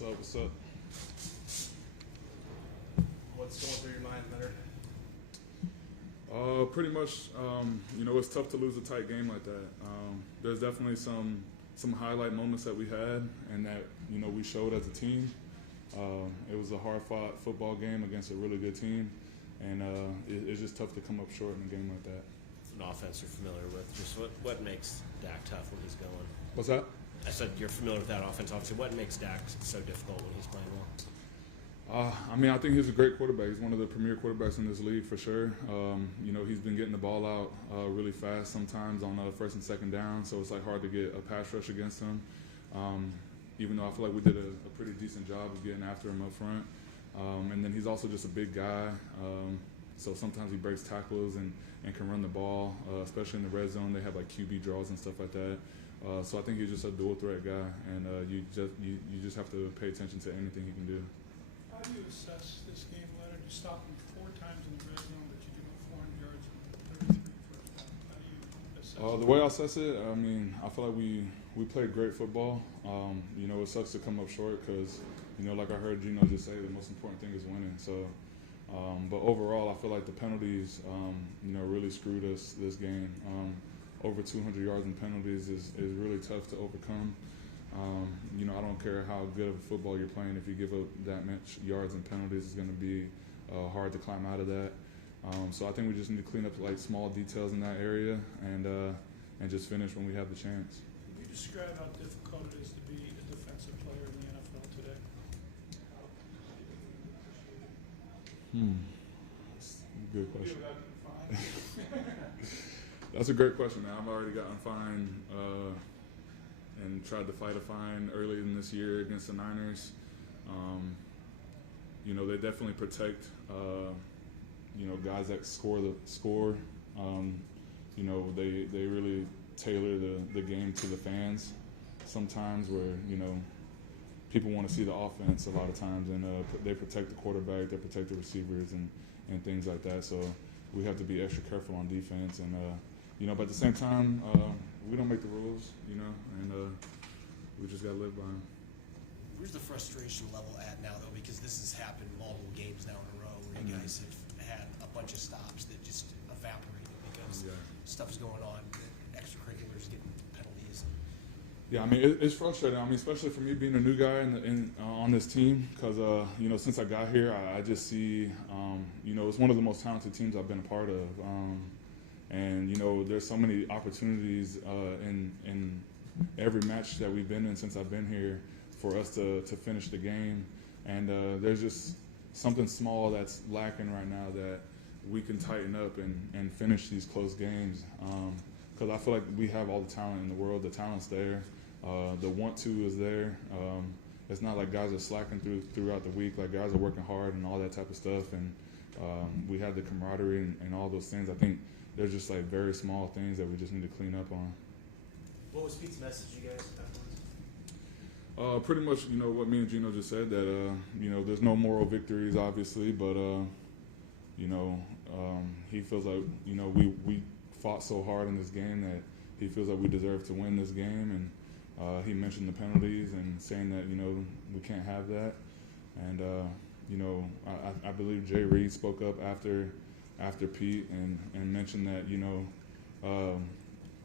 What's up? What's up? What's going through your mind, Leonard? Pretty much, it's tough to lose a tight game like that. There's definitely some highlight moments that we had and that, we showed as a team. It was a hard-fought football game against a really good team, and it's just tough to come up short in a game like that. It's an offense you're familiar with. Just what makes Dak tough when he's going? What's that? I said you're familiar with that offense. Obviously, what makes Dak so difficult when he's playing well? I think he's a great quarterback. He's one of the premier quarterbacks in this league for sure. He's been getting the ball out really fast sometimes on first and second down, so it's hard to get a pass rush against him. Even though I feel like we did a pretty decent job of getting after him up front. And then he's also just a big guy, so sometimes he breaks tackles and can run the ball, especially in the red zone. They have QB draws and stuff like that. So I think he's just a dual threat guy, and you just have to pay attention to anything he can do. How do you assess this game, Leonard? You stopped him 4 times in the red zone, but you give him 400 yards and 33 first down. How do you assess it? The way I assess it, I feel like we played great football. It sucks to come up short because, like I heard Gino just say, the most important thing is winning. So, but overall, I feel like the penalties, really screwed us this game. Over 200 yards in penalties is really tough to overcome. I don't care how good of football you're playing. If you give up that much yards and penalties, it's going to be hard to climb out of that. So I think we just need to clean up small details in that area and just finish when we have the chance. Can you describe how difficult it is to be a defensive player in the NFL today? That's a good question. That's a great question. I've already gotten fined and tried to fight a fine early in this year against the Niners. They definitely protect, guys that score. They really tailor the game to the fans sometimes where, people want to see the offense a lot of times, and they protect the quarterback, they protect the receivers and things like that. So we have to be extra careful on defense, and but at the same time, we don't make the rules, and we just got to live by them. Where's the frustration level at now, though? Because this has happened multiple games now in a row where you guys have had a bunch of stops that just evaporated because stuff's going on, extracurriculars getting penalties. Yeah, it's frustrating. Especially for me being a new guy on this team, because since I got here, I just see, it's one of the most talented teams I've been a part of, and there's so many opportunities in every match that we've been in since I've been here for us to finish the game, and there's just something small that's lacking right now that we can tighten up and finish these close games. Because I feel like we have all the talent in the world. The talent's there. The want-to is there. It's not like guys are slacking throughout the week. Like, guys are working hard and all that type of stuff. And we have the camaraderie and all those things. I think there's just very small things that we just need to clean up on. What was Pete's message to you guys afterwards? Pretty much, what me and Gino just said, that, there's no moral victories, obviously, but, he feels like, we fought so hard in this game that he feels like we deserve to win this game. And he mentioned the penalties and saying that, we can't have that. And, I believe Jay Reed spoke up after Pete and mentioned that,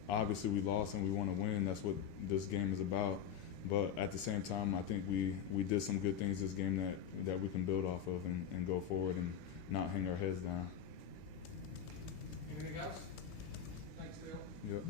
obviously we lost and we want to win. That's what this game is about. But at the same time, I think we did some good things this game that we can build off of and go forward and not hang our heads down. Anything else? Thanks, Dale. Yep.